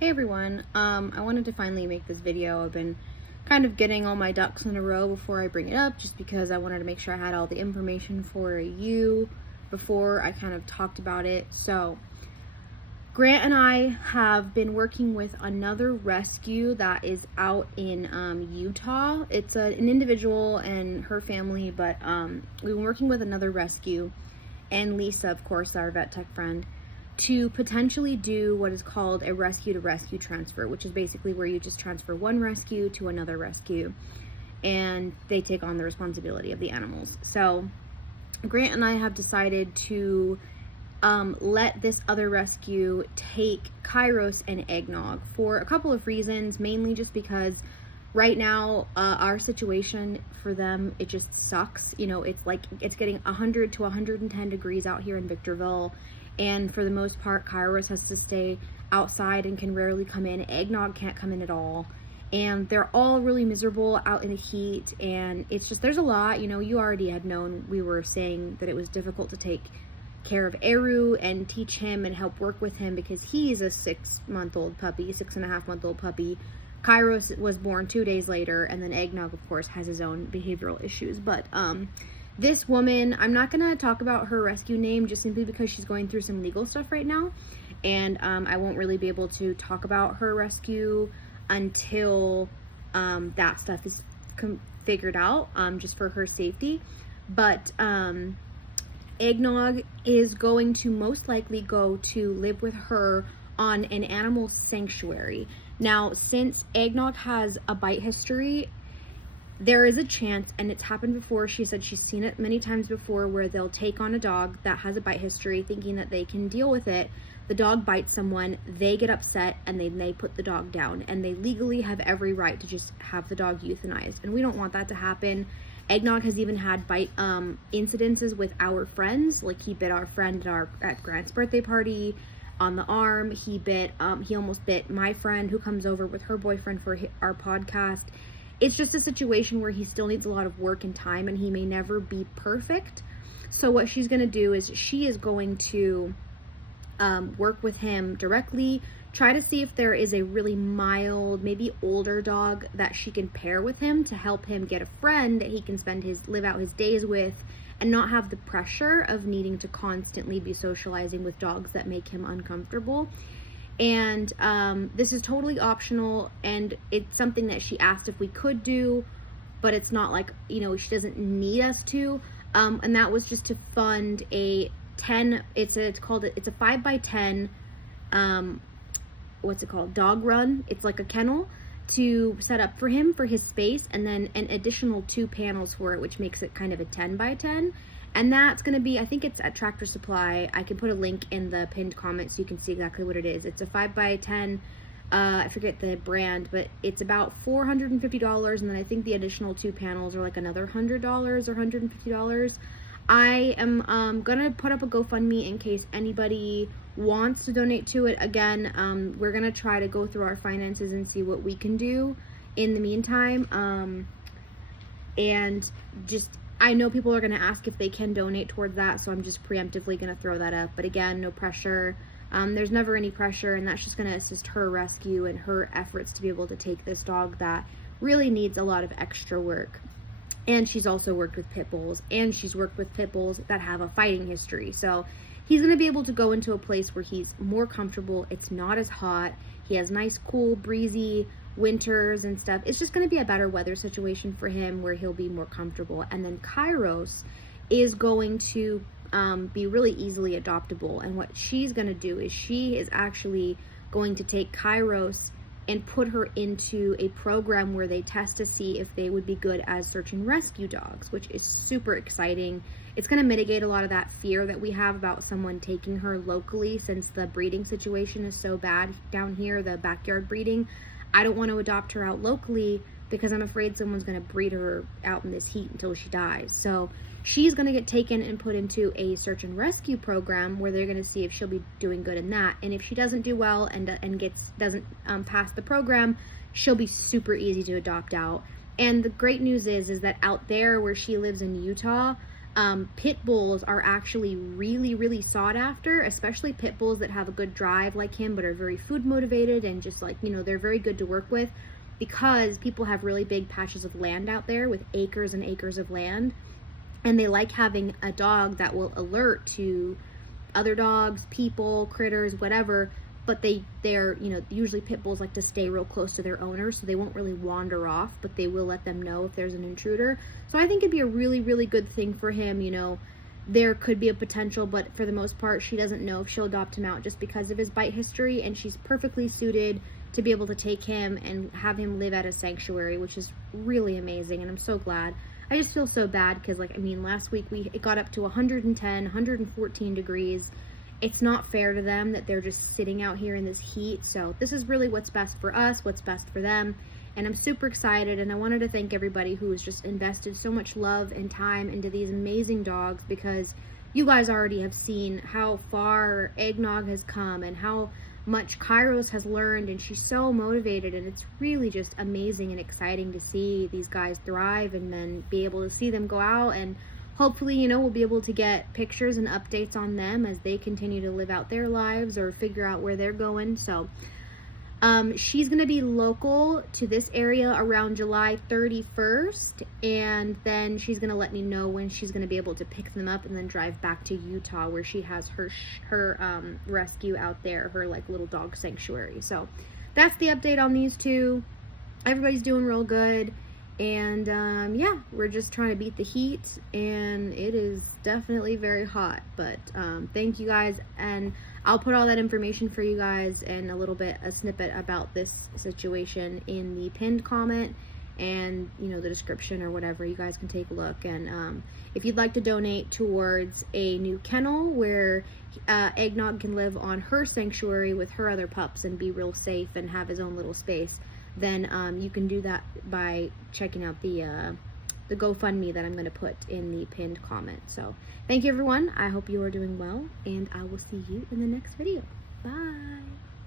Hey everyone, I wanted to finally make this video. I've been kind of getting all my ducks in a row before I bring it up, just because I wanted to make sure I had all the information for you before I kind of talked about it. So Grant and I have been working with another rescue that is out in Utah. It's an individual and her family, but we've been working with another rescue, and Lisa, of course, our vet tech friend, to potentially do what is called a rescue to rescue transfer, which is basically where you just transfer one rescue to another rescue and they take on the responsibility of the animals. So Grant and I have decided to let this other rescue take Kyros and Eggnog for a couple of reasons, mainly just because right now our situation for them, it just sucks. You know, it's getting 100 to 110 degrees out here in Victorville, and for the most part Kyros has to stay outside and can rarely come in. Eggnog can't come in at all, and they're all really miserable out in the heat, and it's just, there's a lot. You know, you already had known, we were saying that it was difficult to take care of Eru and teach him and help work with him because he's a 6-month-old puppy, 6.5-month-old puppy. Kyros was born 2 days later, and then Eggnog, of course, has his own behavioral issues. But this woman, I'm not gonna talk about her rescue name just simply because she's going through some legal stuff right now, and I won't really be able to talk about her rescue until that stuff is figured out, just for her safety. But Eggnog is going to most likely go to live with her on an animal sanctuary. Now, since Eggnog has a bite history, there is a chance, and it's happened before, she said she's seen it many times before, where they'll take on a dog that has a bite history thinking that they can deal with it. The dog bites someone, they get upset, and they put the dog down, and they legally have every right to just have the dog euthanized, and we don't want that to happen. Eggnog has even had bite incidences with our friends. Like, he bit our friend at Grant's birthday party on the arm. He almost bit my friend who comes over with her boyfriend for our podcast. It's just a situation where he still needs a lot of work and time, and he may never be perfect. So what she's going to do is she is going to work with him directly, try to see if there is a really mild, maybe older dog that she can pair with him to help him get a friend that he can live out his days with, and not have the pressure of needing to constantly be socializing with dogs that make him uncomfortable. And this is totally optional, and it's something that she asked if we could do, but it's not like, you know, she doesn't need us to. And that was just to fund a 5x10 what's it called, dog run. It's like a kennel to set up for him for his space, and then an additional 2 panels for it, which makes it kind of a 10x10. And that's going to be, I think it's at Tractor Supply. I can put a link in the pinned comment so you can see exactly what it is. It's a 5x10, I forget the brand, but it's about $450, and then I think the additional 2 panels are like another $100 or $150. I am gonna put up a GoFundMe in case anybody wants to donate to it. Again, we're gonna try to go through our finances and see what we can do in the meantime. And just, I know people are gonna ask if they can donate towards that, so I'm just preemptively gonna throw that up. But again, no pressure. There's never any pressure, and that's just gonna assist her rescue and her efforts to be able to take this dog that really needs a lot of extra work. And she's also worked with pit bulls, and she's worked with pit bulls that have a fighting history. So he's going to be able to go into a place where he's more comfortable. It's not as hot. He has nice, cool, breezy winters and stuff. It's just going to be a better weather situation for him where he'll be more comfortable. And then Kyros is going to be really easily adoptable. And what she's going to do is she is actually going to take Kyros and put her into a program where they test to see if they would be good as search and rescue dogs, which is super exciting. It's going to mitigate a lot of that fear that we have about someone taking her locally, since the breeding situation is so bad down here, the backyard breeding. I don't want to adopt her out locally because I'm afraid someone's going to breed her out in this heat until she dies. So she's going to get taken and put into a search and rescue program where they're going to see if she'll be doing good in that. And if she doesn't do well and doesn't pass the program, she'll be super easy to adopt out. And the great news is that out there where she lives in Utah, Pit bulls are actually really, really sought after, especially pit bulls that have a good drive like him, but are very food motivated and just like, they're very good to work with, because people have really big patches of land out there with acres and acres of land. And they like having a dog that will alert to other dogs, people, critters, whatever. But they're usually pit bulls like to stay real close to their owner, so they won't really wander off, but they will let them know if there's an intruder. So I think it'd be a really, really good thing for him. There could be a potential, but for the most part, she doesn't know if she'll adopt him out just because of his bite history, and she's perfectly suited to be able to take him and have him live at a sanctuary, which is really amazing, and I'm so glad. I just feel so bad because, last week it got up to 110, 114 degrees. It's not fair to them that they're just sitting out here in this heat. So this is really what's best for us, what's best for them. And I'm super excited, and I wanted to thank everybody who has just invested so much love and time into these amazing dogs, because you guys already have seen how far Eggnog has come and how much Kyros has learned, and she's so motivated, and it's really just amazing and exciting to see these guys thrive and then be able to see them go out, and hopefully, we'll be able to get pictures and updates on them as they continue to live out their lives or figure out where they're going. So she's going to be local to this area around July 31st, and then she's going to let me know when she's going to be able to pick them up and then drive back to Utah, where she has her rescue out there, her little dog sanctuary. So that's the update on these two. Everybody's doing real good, and yeah, we're just trying to beat the heat, and it is definitely very hot. But thank you guys, and I'll put all that information for you guys and a snippet about this situation in the pinned comment and, the description or whatever. You guys can take a look. And if you'd like to donate towards a new kennel where Eggnog can live on her sanctuary with her other pups and be real safe and have his own little space, then you can do that by checking out the GoFundMe that I'm going to put in the pinned comment. So thank you, everyone. I hope you are doing well, and I will see you in the next video. Bye.